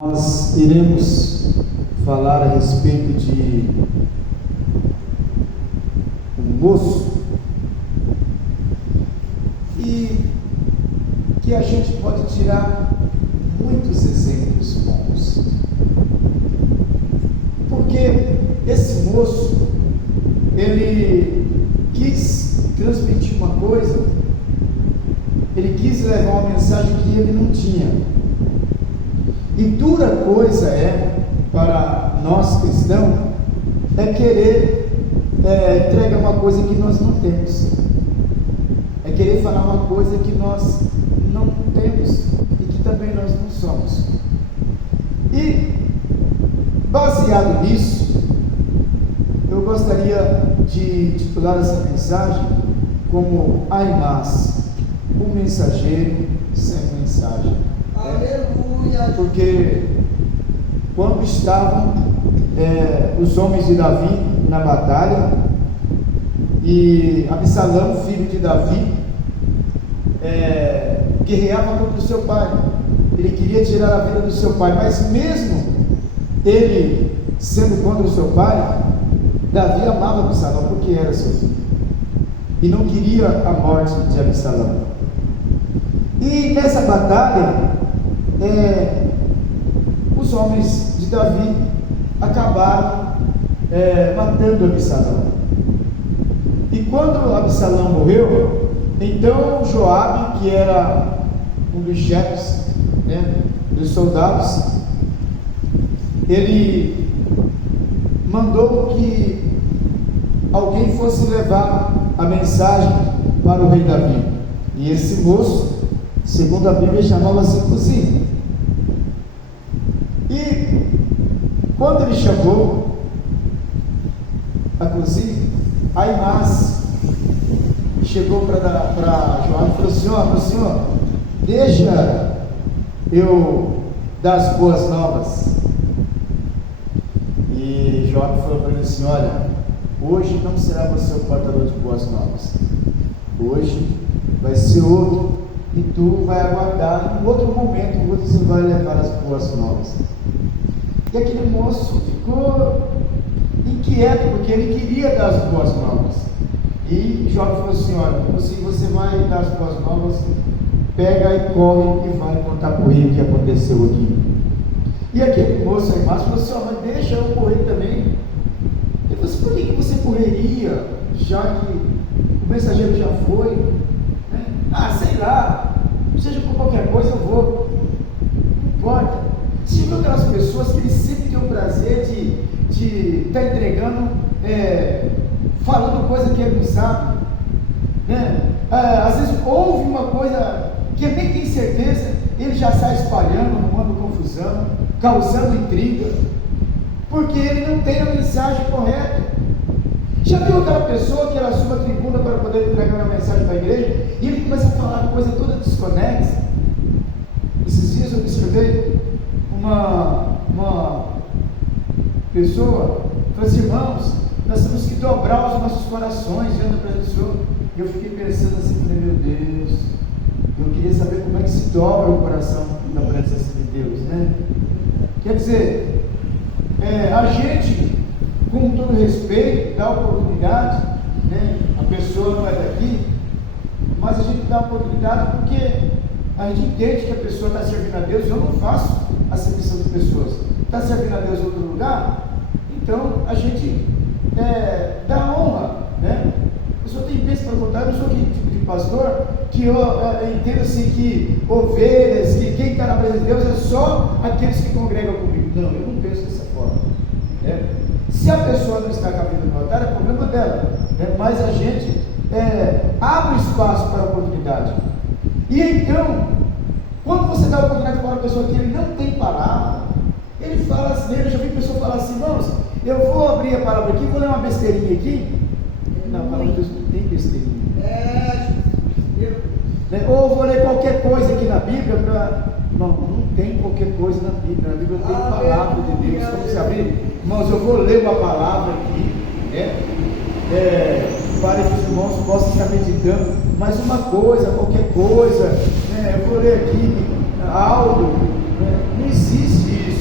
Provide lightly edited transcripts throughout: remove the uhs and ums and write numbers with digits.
Nós iremos falar a respeito de um moço e que a gente pode tirar muitos exemplos bons, porque esse moço ele quis transmitir uma coisa, ele quis levar uma mensagem que ele não tinha. E dura coisa é, para nós cristãos, é querer entregar uma coisa que nós não temos, é querer falar uma coisa que nós não temos e que também nós não somos. E baseado nisso, eu gostaria de titular essa mensagem como Aimás, um mensageiro sem mensagem. Aleluia! Porque quando estavam os homens de Davi na batalha, e Absalão, filho de Davi, guerreava contra o seu pai, ele queria tirar a vida do seu pai, mas mesmo ele sendo contra o seu pai, Davi amava Absalão porque era seu filho, e não queria a morte de Absalão. E nessa batalha, os homens de Davi acabaram matando Absalão. E quando Absalão morreu, então Joabe, que era um dos chefes, dos soldados, ele mandou que alguém fosse levar a mensagem para o rei Davi. E esse moço, segundo a Bíblia, chamava-se Cusi. E quando ele chamou a Cusi, Aimás chegou para Joabe e falou assim: Senhor, deixa eu dar as boas novas. E Joabe falou para ele assim: olha, hoje não será você o portador de boas novas, hoje vai ser outro, e tu vai aguardar em outro momento, você vai levar as boas novas. E aquele moço ficou inquieto, porque ele queria dar as boas novas. E Joabe falou assim: olha, você vai dar as boas novas, pega e corre e vai contar para o rei o que aconteceu aqui. E aquele moço aí embaixo falou assim: mas deixa eu correr também. Ele falou assim: por que você correria, já que o mensageiro já foi? Sei lá, seja por qualquer coisa eu vou, não importa. Você viu aquelas pessoas que eles sempre têm o prazer de estar entregando, falando coisa que ele não sabe, às vezes ouve uma coisa que ele nem tem certeza, ele já sai espalhando, arrumando confusão, causando intriga, porque ele não tem a mensagem correta. Já viu aquela pessoa que ela sube a tribuna para poder entregar uma mensagem para a igreja e ele começa a falar coisa toda desconexa? Esses dias eu observei uma pessoa falou assim: irmãos, nós temos que dobrar os nossos corações diante da presença do Senhor. E eu fiquei pensando assim: meu Deus, eu queria saber como é que se dobra o coração na presença de Deus, Quer dizer, a gente, com todo respeito, dá oportunidade, a pessoa não é daqui, mas a gente dá oportunidade porque a gente entende que a pessoa está servindo a Deus. Eu não faço acepção de pessoas, está servindo a Deus em outro lugar, então a gente dá honra, a pessoa tem bênção para contar. Eu não sou aquele tipo de pastor que eu entendo assim que ovelhas, que quem está na presença de Deus é só aqueles que congregam comigo. Não, eu não penso dessa forma, Se a pessoa não está cabendo no altar, é problema dela, mas a gente abre espaço para a oportunidade. E então, quando você dá a oportunidade para uma pessoa que ele não tem palavra, ele fala assim, eu já vi pessoa falar assim: irmãos, eu vou abrir a palavra aqui, vou ler uma besteirinha aqui. Não, a palavra de Deus não tem besteirinha. Ou vou ler qualquer coisa aqui na Bíblia para... Não tem qualquer coisa na Bíblia. Na Bíblia tem palavra de Deus. Como você abrir? Irmãos, eu vou ler uma palavra aqui, para que os irmãos possam estar meditando. Mas uma coisa, qualquer coisa, eu vou ler aqui algo, não existe isso.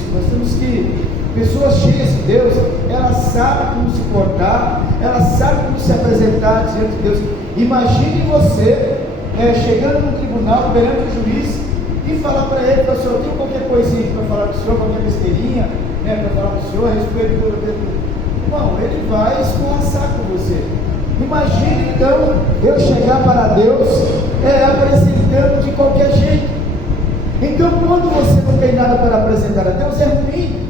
Pessoas cheias de Deus, elas sabem como se portar, elas sabem como se apresentar diante de Deus. Imagine você chegando no tribunal, perante o juiz, e falar para ele: pastor, eu tenho qualquer coisinha para falar do senhor, qualquer besteirinha, para falar do senhor a respeito do. Não, ele vai escorraçar com você. Imagine então eu chegar para Deus apresentando de qualquer jeito. Então, quando você não tem nada para apresentar a Deus, é ruim.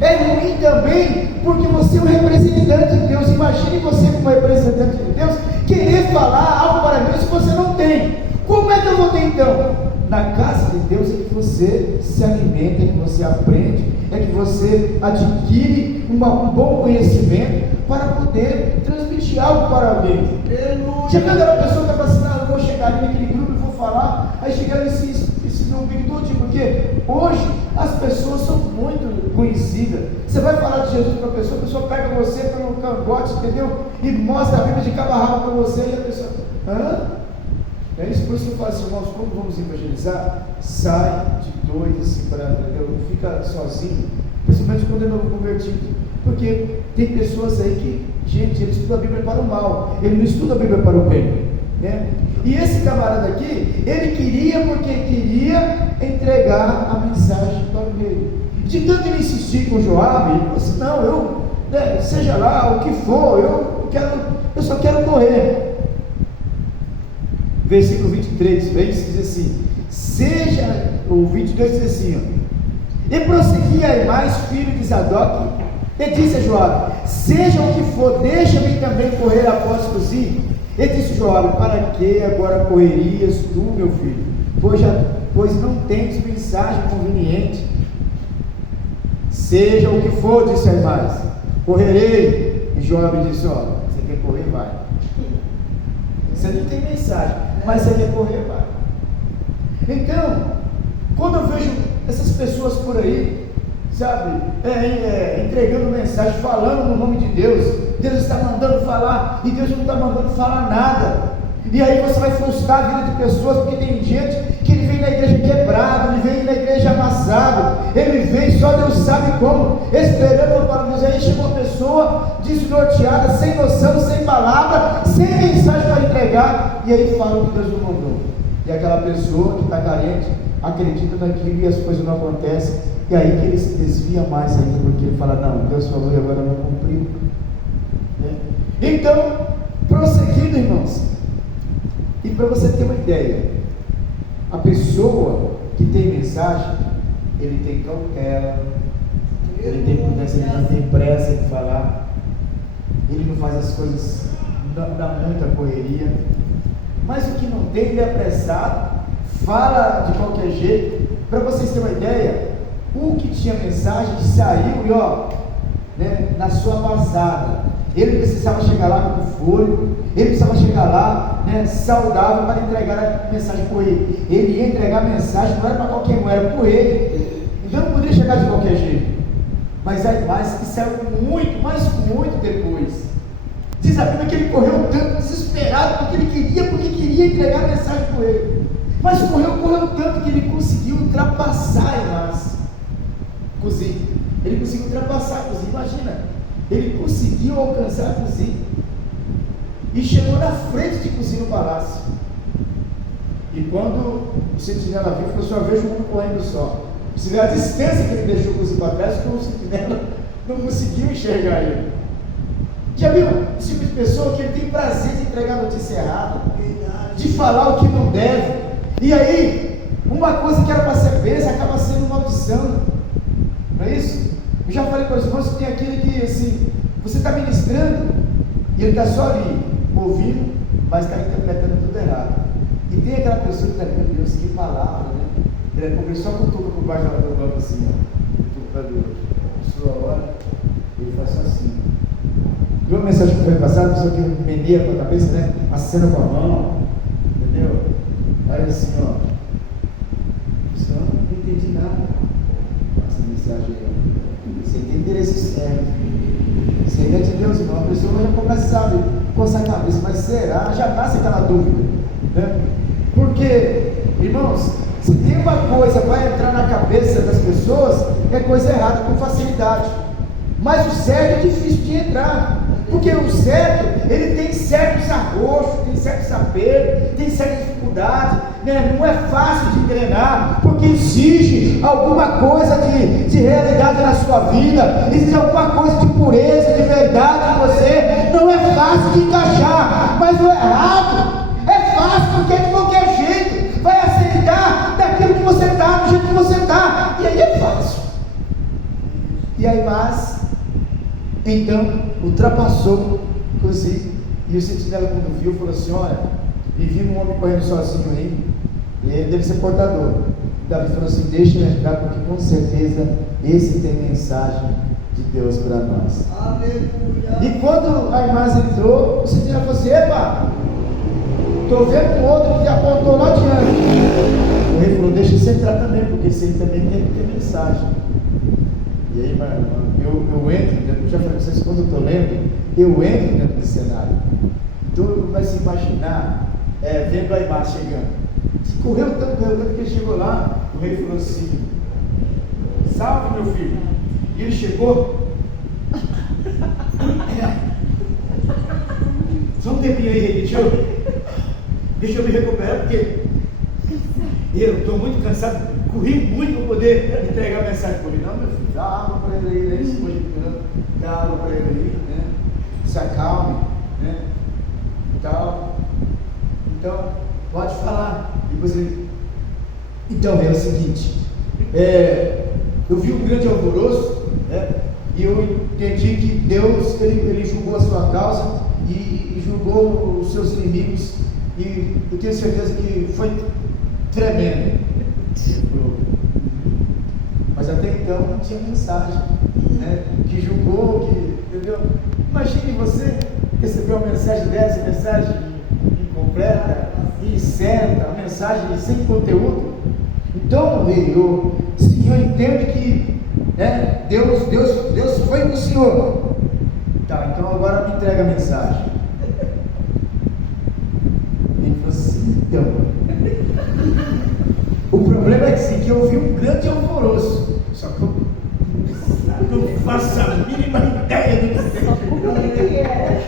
É ruim também porque você é um representante de Deus. Imagine você como representante de Deus querer falar algo para Deus se você não tem. Como é que eu vou ter então? Na casa de Deus é que você se alimenta, é que você aprende, é que você adquire um bom conhecimento para poder transmitir algo para alguém. Chega aquela pessoa que está assim: eu vou chegar ali naquele grupo e vou falar, aí chegar nesse não big tudo, porque hoje as pessoas são muito conhecidas. Você vai falar de Jesus para a pessoa pega você pelo cangote, entendeu? E mostra a Bíblia de cabo a rabo para você, e a pessoa: é isso. Por isso que eu falo assim: irmãos, quando vamos evangelizar, sai de dois assim, entendeu? Não fica sozinho, principalmente quando é novo convertido, porque tem pessoas aí que, gente, ele estuda a Bíblia para o mal, ele não estuda a Bíblia para o bem, né? E esse camarada aqui, ele queria porque queria entregar a mensagem para o rei. De tanto ele insistir com Joabe, ele falou assim: não, seja lá o que for, eu só quero correr. Versículo 23, diz assim: o 22 diz assim: e prosseguia Aimás, filho de Zadok, e disse a Joabe: seja o que for, deixa-me também correr após Cusi. E disse Joabe: para que agora correrias tu, meu filho? Pois não tens mensagem conveniente. Seja o que for, disse Aimás, correrei. E Joabe disse: você quer correr, vai. Você não tem mensagem, mas você quer correr, vai. Então, quando eu vejo essas pessoas por aí, sabe, entregando mensagem, falando no nome de Deus, Deus está mandando falar, e Deus não está mandando falar nada, e aí você vai frustrar a vida de pessoas, porque tem gente que ele vem na igreja quebrado, ele vem na igreja amassado, ele vem só Deus sabe como, esperando para Deus. Aí chegou uma pessoa desnorteada, sem noção, sem palavra, sem mensagem para entregar, e aí fala o que Deus não mandou, e aquela pessoa que está carente acredita naquilo e as coisas não acontecem, e aí que ele se desvia mais ainda, porque ele fala: não, Deus falou e agora não cumpriu. Então, prosseguindo, irmãos, e para você ter uma ideia, a pessoa que tem mensagem, ele tem cautela, ele tem prudência, ele não tem pressa de falar, ele não faz as coisas na muita correria, mas o que não tem, ele é apressado, fala de qualquer jeito. Para vocês terem uma ideia, o que tinha mensagem saiu e na sua vazada. Ele precisava chegar lá com fôlego, ele precisava chegar lá saudável para entregar a mensagem para ele. Ele ia entregar a mensagem, não era para qualquer um, era para ele. Então não poderia chegar de qualquer jeito. Mas que saiu muito, mas muito depois. Diz a Bíblia que ele correu tanto, desesperado, porque queria entregar a mensagem para ele. Mas correu tanto que ele conseguiu ultrapassar Aimás, Cusi. Ele conseguiu ultrapassar Cusi, imagina. Ele conseguiu alcançar Cusi e chegou na frente de Cusi no palácio. E quando o sentinela viu, falou: só vejo um correndo só. Você vê a distância que ele deixou Cusi para trás, que o sentinela não conseguiu enxergar ele. Já viu esse tipo de pessoa que ele tem prazer de entregar a notícia errada, de falar o que não deve, e aí uma coisa que era para ser bênção acaba sendo maldição, não é isso? Eu já falei para os irmãos que tem aquele que assim, você está ministrando e ele está só ali ouvindo, mas está interpretando tudo errado. E tem aquela pessoa que está ali: meu Deus, que palavra, né? Ele só cutuca por baixo do banco assim, sua hora, ele faz só assim. Viu uma mensagem que foi passada, a pessoa que meneia com a cabeça, acena com a mão, entendeu? Aí assim, pessoal, não entendi nada. Essa mensagem aí, você tem interesse sério. Você é de Deus, irmão. A pessoa já começa, sabe, coçar a cabeça, mas será? Já nasce aquela dúvida, né? Porque, irmãos, Se tem uma coisa que vai entrar na cabeça das pessoas, é coisa errada com facilidade. Mas o certo é difícil de entrar. Porque o certo, ele tem certos arroxos, tem certos apertos, tem certa dificuldade, né? Não é fácil de engrenar, porque exige alguma coisa de realidade na sua vida, exige alguma coisa de pureza, de verdade em você. Não é fácil de encaixar, mas o errado é fácil, porque de qualquer jeito vai aceitar daquilo que você está, do jeito que você está, e aí é fácil. E aí, mas então ultrapassou, inclusive, e o sentinela, quando viu, falou assim: olha, vi um homem correndo sozinho aí, e ele deve ser portador. Davi falou assim: deixa eu entrar, porque com certeza esse tem mensagem de Deus para nós. Aleluia. E quando a irmã entrou, o sentinela falou assim: epa, estou vendo um outro que apontou lá adiante. O rei falou: deixa você entrar também, porque esse aí também tem que ter mensagem. E aí, eu entro, eu já falei para vocês, quando eu estou lendo, eu entro dentro desse cenário. Então eu começo a imaginar, vendo a imagem chegando. Correu tanto que ele chegou lá, o rei falou assim: salve, meu filho. E ele chegou. Só um tempinho aí, rei, deixa eu me recuperar, porque eu estou muito cansado. Corri muito para poder entregar a mensagem para ele. Não, meu filho, dá água para ele aí, né? Esse dá água para ele aí, né? Se acalme, né? Então, pode falar. Depois ele. Então, é o seguinte: eu vi um grande alvoroço, né? E eu entendi que Deus, ele julgou a sua causa e julgou os seus inimigos. E eu tenho certeza que foi tremendo. Mas até então não tinha mensagem, né? Que julgou, entendeu? Imagine você receber uma mensagem dessa, mensagem incompleta, incerta, uma mensagem sem conteúdo. Então, eu entendo que, né, Deus foi com o Senhor. Tá, então agora me entrega a mensagem. Ele falou assim: então. O problema é que eu vi um grande alvoroço, só que eu não faço a mínima ideia do que é.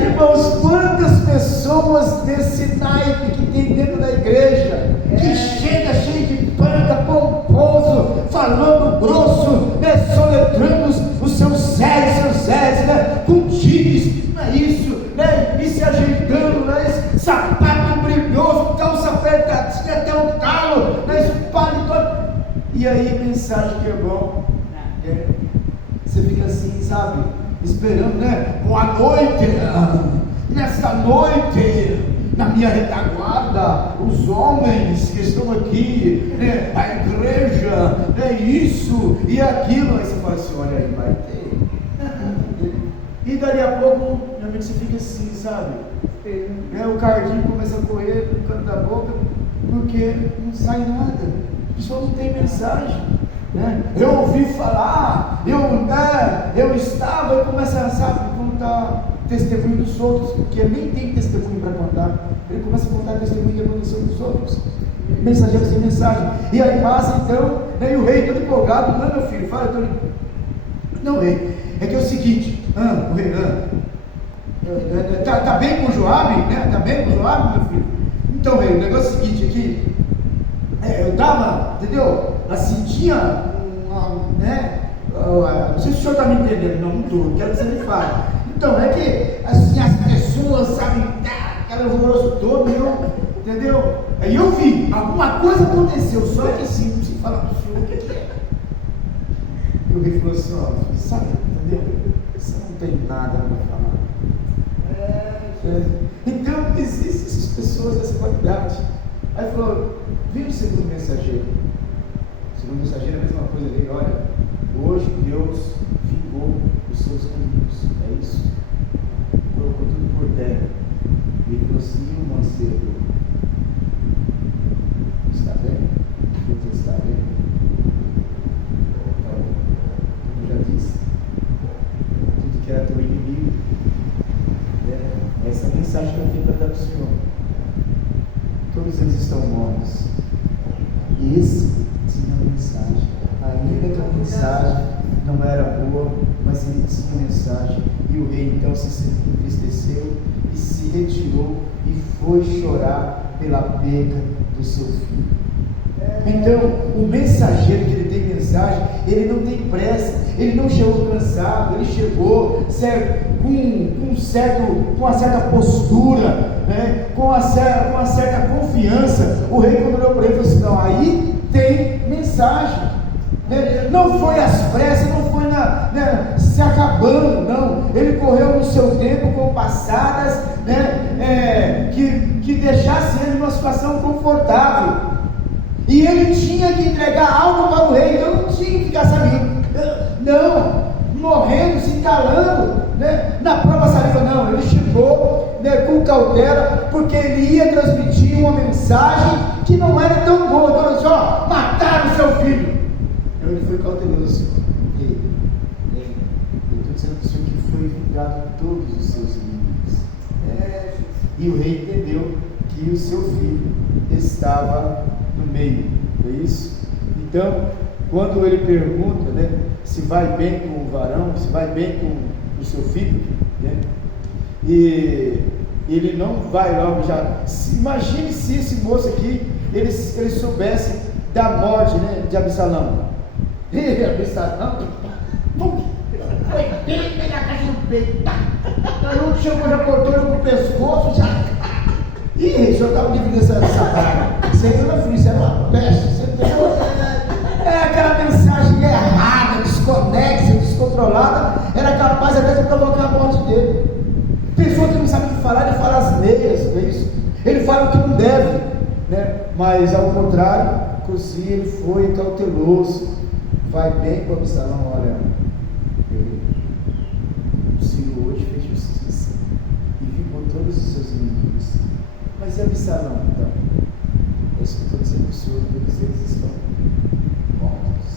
Irmãos, quantas pessoas desse naipe que tem dentro da igreja, que chega cheio de panca, pomposo, falando grosso, né, soletrando os seus Zés, né, com tiques, não é isso, né, e se ajeitando, né, sapato brilhoso, calça apertadinha até o talo, né, paletó. E aí, mensagem que é bom, você fica assim, sabe, esperando, né? Boa noite, nesta noite, na minha retaguarda, os homens que estão aqui, né? A igreja, isso e aquilo. Aí você fala assim: olha aí, vai ter. E dali a pouco, realmente você fica assim, sabe? O cardinho começa a correr no canto da boca, porque não sai nada, o pessoal não tem mensagem. Eu ouvi falar, eu estava, e começa, sabe, contar testemunho dos outros, porque nem tem testemunho para contar. Ele começa a contar testemunho que aconteceu dos outros, mensageiros sem mensagem. E aí passa então, e o rei todo empolgado: não, meu filho, fala. Não, rei, é que é o seguinte, o rei, tá bem com o Joabe, né? Tá bem com o Joabe, meu filho? Então, rei, o negócio é o seguinte aqui, eu tava, entendeu? Assim, tinha né? Não sei se o senhor está me entendendo. Não estou, quero que você me fale. Então, é que assim, as pessoas, sabe, aquela alvoroço todo, entendeu? Aí eu vi, alguma coisa aconteceu, só que assim, não sei falar para o senhor o que é. E o rei falou assim: ó, sabe, entendeu? Você não tem nada para falar. Então, existem essas pessoas dessa qualidade. Aí falou: vem o segundo mensageiro. O segundo mensageiro é a mesma coisa dele: olha, hoje Deus vingou os seus inimigos. É isso. Colocou tudo por terra. E ele falou assim: e o mancebo? Está bem? Você está bem? Então, como já disse, tudo que era teu inimigo, essa mensagem que eu tenho para dar para o Senhor. Todo todos eles estão mortos. E esse tinha a mensagem. Ainda que a mensagem não era boa, mas ele tinha a mensagem. E o rei então se entristeceu e se retirou e foi chorar pela perda do seu filho. Então, o mensageiro que ele tem mensagem, ele não tem pressa, ele não chegou cansado, ele chegou com uma certa postura, né? com uma certa confiança. O rei, quando olhou para ele, falou assim: não, aí tem mensagem, né? Não foi às pressas, não foi se acabando, não. Ele correu no seu tempo com passadas, né? Que deixasse ele numa situação confortável. E ele tinha que entregar algo para o rei, então não tinha que ficar sabendo, morrendo, se calando, né? Na própria saliva, não. Ele chegou, né, com cautela, porque ele ia transmitir uma mensagem que não era tão boa. Então ele disse: ó, mataram seu filho. Então ele foi cauteloso assim: eu estou dizendo para o senhor que foi vingado todos os seus inimigos. E o rei entendeu que o seu filho estava no meio, é isso? Então, quando ele pergunta, né, se vai bem com o varão, se vai bem com o seu filho, né, e ele não vai logo já. Imagine se esse moço aqui, ele soubesse da morte, né, de Absalão. E Absalão, foi bem na caixa do peito, não chegou, já cortou ele no pescoço, já. Ih, o senhor estava dividindo essa praga. Você entrou na frente, era uma peste. Você entendeu? É aquela mensagem errada, desconexa, descontrolada, era capaz até de provocar a morte dele. Pessoa que não sabe o que falar, ele fala asneiras, é isso? Ele fala o que não deve, né? Mas ao contrário, Cosi, ele foi cauteloso. Vai bem com Absalão, olha, o Senhor hoje fez justiça e vingou todos os seus inimigos. Mas e Absalão, então? É isso que eu estou dizendo para o senhor, todos eles estão mortos.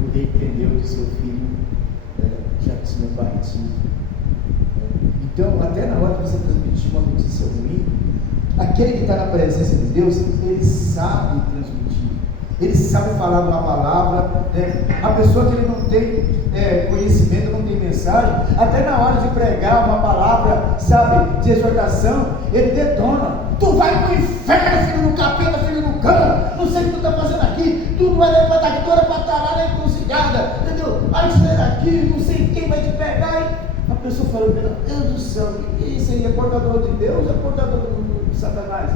O rei entendeu que seu filho já tinha partido. Então, até na hora de você transmitir uma notícia ruim, aquele que está na presença de Deus, ele sabe transmitir, ele sabe falar uma palavra, né? A pessoa que ele não tem conhecimento, não tem mensagem, até na hora de pregar uma palavra, sabe, de exortação, ele detona: tu vai para o inferno, filho do capeta, filho do cão, não sei o que tu está fazendo aqui, tu não vai levantar aqui toda para estar lá na encruzilhada, entendeu? Vai te sair daqui, não sei quem vai te pegar. E a pessoa fala: meu Deus do céu, o que é isso aí? É portador de Deus ou é portador de Satanás?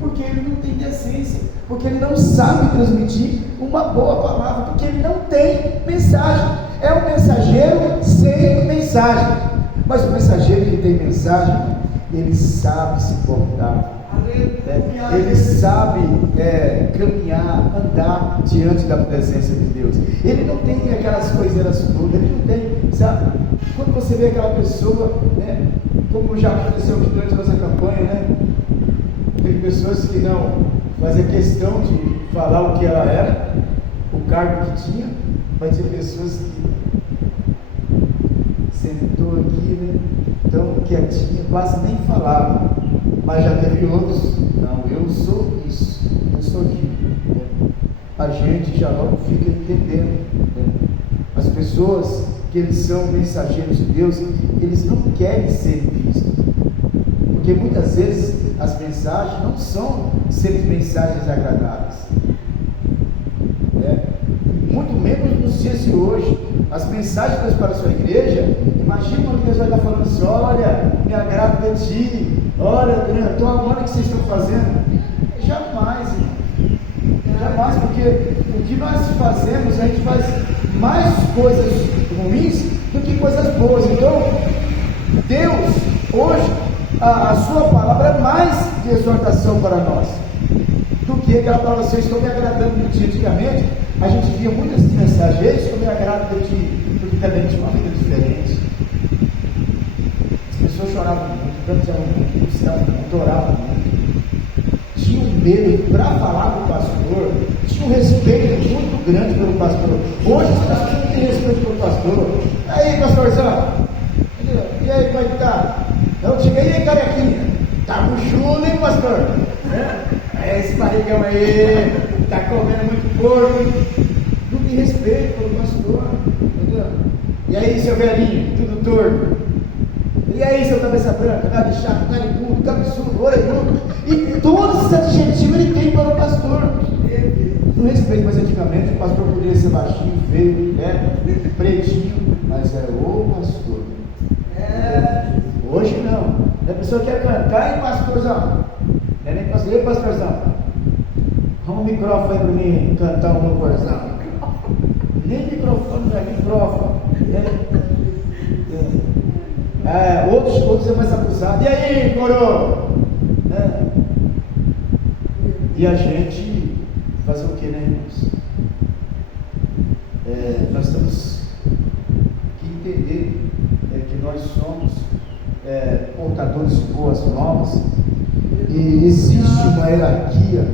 Porque ele não tem decência, porque ele não sabe transmitir uma boa palavra, porque ele não tem mensagem. É um mensageiro sem mensagem. Mas o mensageiro que tem mensagem, ele sabe se portar, ele sabe caminhar, andar diante da presença de Deus. Ele não tem aquelas coiseiras todas, ele não tem, sabe? Quando você vê aquela pessoa, né, como já aconteceu aqui durante a nossa campanha, né? Tem pessoas que não fazem questão de falar o que ela era, o cargo que tinha, mas tem pessoas que sentou aqui, né, tão quietinha, quase nem falava, mas já teve outros: não, eu sou isso, eu sou aquilo, né? A gente já logo fica entendendo, né? As pessoas que eles são mensageiros de Deus, eles não querem ser vistos, porque muitas vezes as mensagens não são sempre mensagens agradáveis, muito menos nos dias de hoje. As mensagens de Deus para a sua igreja, imagina que Deus vai estar falando assim: olha, me agrado de ti, olha, estou amando o que vocês estão fazendo. Jamais, irmão, jamais, porque o que nós fazemos, a gente faz mais coisas ruins do que coisas boas. Então, Deus, hoje, a sua palavra é mais de exortação para nós do que aquela palavra: vocês estão me agradando de ti. Antigamente a gente via muitas mensagens: estou me agradando de ti, porque também tinha uma vida diferente. As pessoas choravam muito, cantavam muito, buscavam muito, oravam muito, tinham medo para falar com o pastor, tinham um respeito muito grande pelo pastor. Hoje as pessoas não têm respeito pelo pastor. Aí, pastorzão, e aí, como é que tá? Então, chega aí, carequinha, tá buchudo, hein, pastor? Esse barrigão aí, está comendo muito porco. Não tem respeito pelo pastor, entendeu? E aí, seu velhinho, tudo torto? E aí, seu cabeça branca, nariz chato, narigudo, cabeçudo, orelhudo? E todos esses adjetivos ele tem para o pastor. Não respeito, mas antigamente o pastor poderia ser baixinho, feio, pretinho, mas é o pastor. Hoje não. A pessoa quer cantar e pastorzão. Não é nem pastor, e pastorzão? Arruma um microfone aí para mim cantar um louvorzão. Nem microfone, não é microfone. Outros é mais abusado. E aí, coroa? E a gente fazer o que, né, irmãos? Nós temos que entender que nós somos portadores de boas novas e existe uma hierarquia.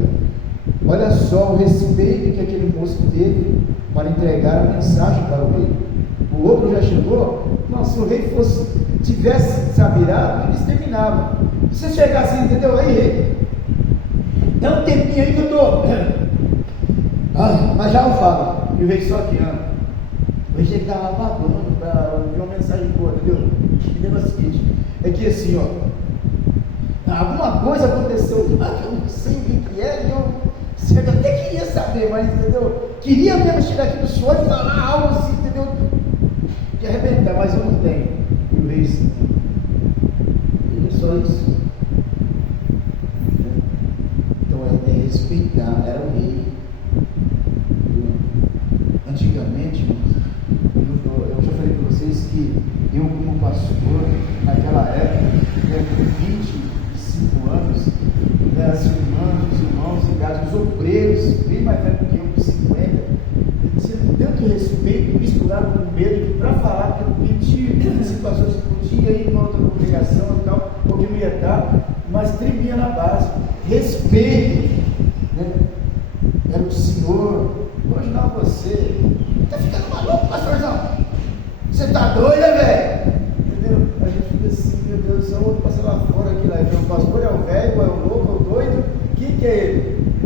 Olha só o respeito que aquele moço teve para entregar a mensagem para o rei. O outro já chegou. Não, se o rei tivesse se virado, ele exterminava. Se você chegar assim, entendeu? Aí, rei, dá um tempinho aí que eu estou. Mas já eu falo. E o rei só aqui, o rei chegava babando para ouvir uma mensagem boa, entendeu? E lembra o seguinte: é que assim, alguma coisa aconteceu lá que eu não sei o que é, eu até queria saber, mas entendeu? Queria mesmo chegar aqui no senhor e falar algo assim, entendeu? De arrebentar, mas eu não tenho. E o rei sim. Ele é só isso. Então é respeitar, era o rei. Antigamente, eu já falei para vocês que eu, como pastor, naquela época, com 25 anos, as irmãs, os irmãos ligados, os obreiros, bem mais velhos que eu, com 50, tinha tanto respeito, misturado com medo, que para falar que eu pedi situações que podia ir para outra congregação e tal, porque não ia dar, mas tremia na base. Respeito, né? Era o Senhor. Hoje não, você está ficando maluco, pastorzão? Você está doido, velho? Entendeu? A gente fica assim, meu Deus do céu, vou passar lá fora aqui, lá. Então, o pastor é o velho, é o louco, é o doido. Quem que é ele?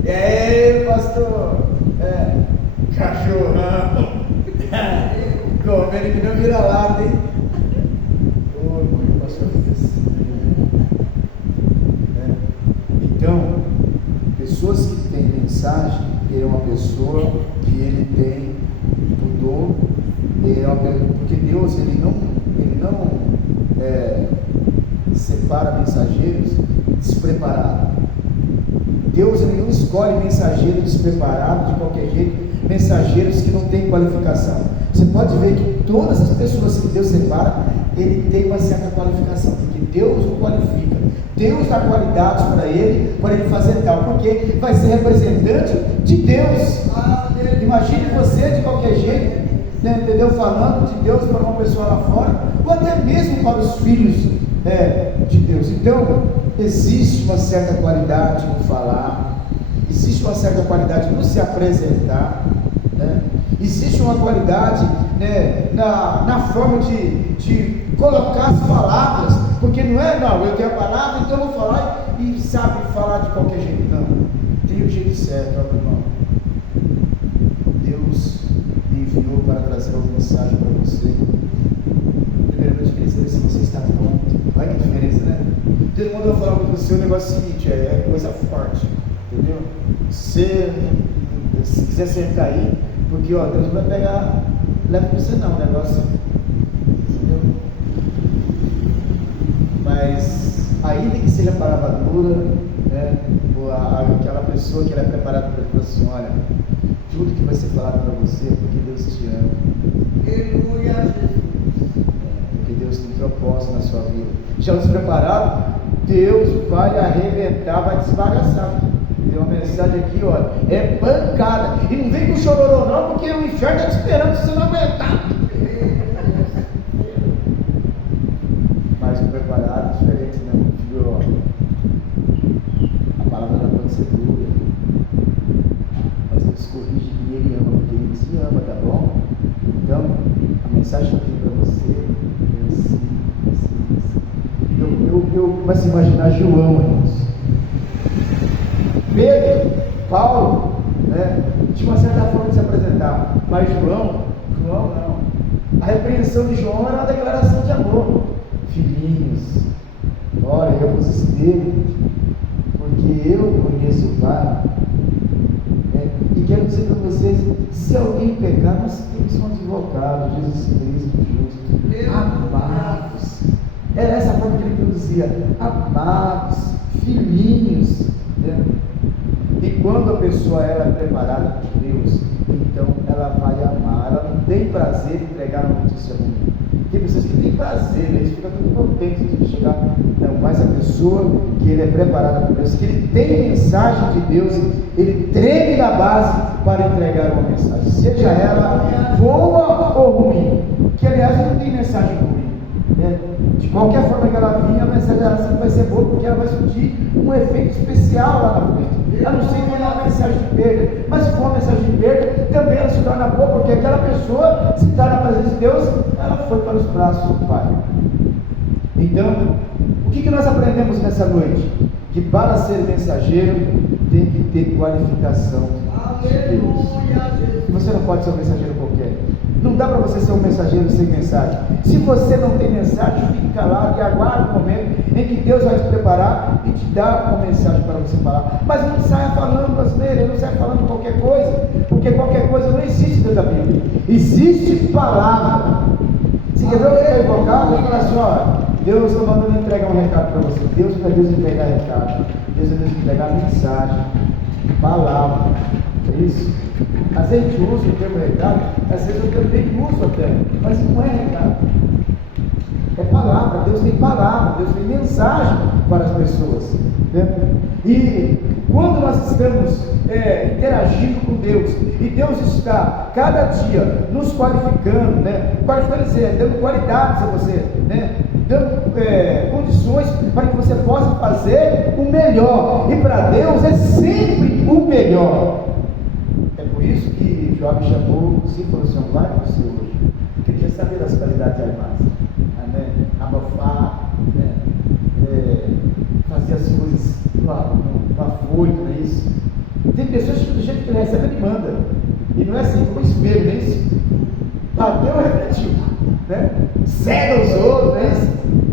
E aí, pastor? Cachorrão. Comendo que não vira lata, hein? Ô, irmão, o pastor fica assim. Então, pessoas que têm mensagem, ele é uma pessoa que ele tem pudor, porque Deus ele não separa mensageiros despreparados. Deus ele não escolhe mensageiros despreparados de qualquer jeito, mensageiros que não têm qualificação. Você pode ver que todas as pessoas que Deus separa, ele tem uma certa qualificação, porque Deus o qualifica. Deus dá qualidades para ele fazer tal, porque vai ser representante de Deus. Imagine você de qualquer jeito, né, entendeu? Falando de Deus para uma pessoa lá fora, ou até mesmo para os filhos de Deus. Então, existe uma certa qualidade no falar, existe uma certa qualidade no se apresentar, né? Existe uma qualidade, né, na forma de colocar as palavras, porque não, eu tenho a palavra, então eu vou falar e sabe falar de qualquer jeito. Não, tem o jeito certo, meu irmão. Deus me enviou para trazer uma mensagem para você. Primeiramente, queria saber se você está pronto. Olha que diferença, né? Todo mundo vai falar para você, o negócio é o seguinte, é coisa forte, entendeu? Se quiser sentar aí, porque Deus vai pegar, leva para você não, o negócio, entendeu? Mas ainda que seja palavra dura, né, ou aquela pessoa que ela é preparada para falar assim, olha, tudo que vai ser falado para você é porque Deus te ama. Aleluia, Jesus. Porque Deus tem propósito na sua vida. Já nos preparado, Deus vai arrebentar, vai desbagaçar. Tem uma mensagem aqui, olha, é pancada. E não vem com chororô não, porque o inferno está te esperando se você não aguentar. Mas o preparado é diferente, né? Filho, a palavra já pode ser dura, mas Deus corrige e Ele ama, porque Ele te ama, tá bom? Então, a mensagem que eu tenho para você é assim. Eu começo a imaginar João, irmãos. Pedro, Paulo, né, tinha uma certa forma de se apresentar, mas João não. A repreensão de João era uma declaração de amor. Filhinhos, olha, eu vos escrevo, porque eu conheço o Pai. E quero dizer para vocês, se alguém pecar, nós temos um advogado, Jesus Cristo justo, amados. Era essa forma que ele produzia, amados, filhinhos, né? E quando a pessoa ela é preparada por Deus, então ela vai amar, ela não tem prazer em pregar uma notícia ruim. Tem pessoas que têm prazer, eles ficam tudo contentes de chegar. Não, mas a pessoa que ele é preparada por Deus, que ele tem mensagem de Deus, ele treme na base para entregar uma mensagem, seja ela boa ou ruim, que aliás não tem mensagem ruim, né? De qualquer forma que ela vinha, a mensagem dela sempre vai ser boa, porque ela vai surtir um efeito especial lá na frente. A não ser que é uma mensagem de perda, mas se for uma mensagem de perda, também ela se torna boa, porque aquela pessoa, se está na presença de Deus, ela foi para os braços do Pai. Então, o que nós aprendemos nessa noite? Que para ser mensageiro tem que ter qualificação de Deus. E você não pode ser um mensageiro qualquer. Não dá para você ser um mensageiro sem mensagem. Se você não tem mensagem, fique calado e aguarde o momento em que Deus vai te preparar e te dar uma mensagem para você falar. Mas não saia falando asneira, não saia falando qualquer coisa, porque qualquer coisa não existe dentro da Bíblia. Existe palavra. Se quer ver o que está equivocado, ele fala assim: ó, Deus está mandando entregar um recado para você. Deus não é Deus de entregar recado, Deus é Deus de entregar mensagem, palavra. É isso? Às vezes a gente usa o termo recado, às vezes eu também uso até, mas não é recado. É palavra, Deus tem palavra, Deus tem mensagem para as pessoas, né? E quando nós estamos interagindo com Deus, e Deus está cada dia nos qualificando, né? Dando qualidades a você, né? Dando condições para que você possa fazer o melhor, e para Deus é sempre o melhor. É por isso que João me chamou, sim, falou assim: vai com você hoje, porque ele quer saber das qualidades animais, né? Abafar, né? Fazer as coisas no afoito, não é isso? Tem pessoas que do jeito que ele recebe, ele manda, e não é assim como espelho, não é isso? Bateu, refletiu, né? Cega os outros, não é isso?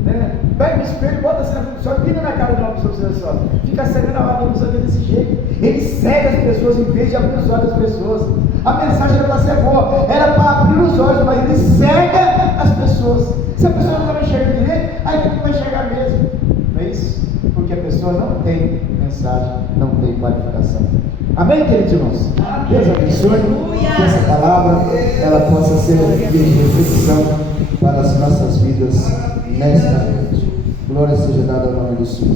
Né? Vai no espelho, bota assim na frente do sol, vira na cara de uma pessoa, você só fica cegando a hora da pessoa desse jeito. Ele cega as pessoas em vez de abrir os olhos das pessoas. A mensagem era para ser boa, era para abrir os olhos, mas ele cega as pessoas. Se a pessoa não vai enxergar direito, aí não vai enxergar mesmo. Não é isso? Porque a pessoa não tem mensagem, não tem qualificação. Amém, queridos irmãos? Deus abençoe, que essa palavra ela possa ser de reflexão para as nossas vidas nesta noite. Glória seja dada ao nome do Senhor.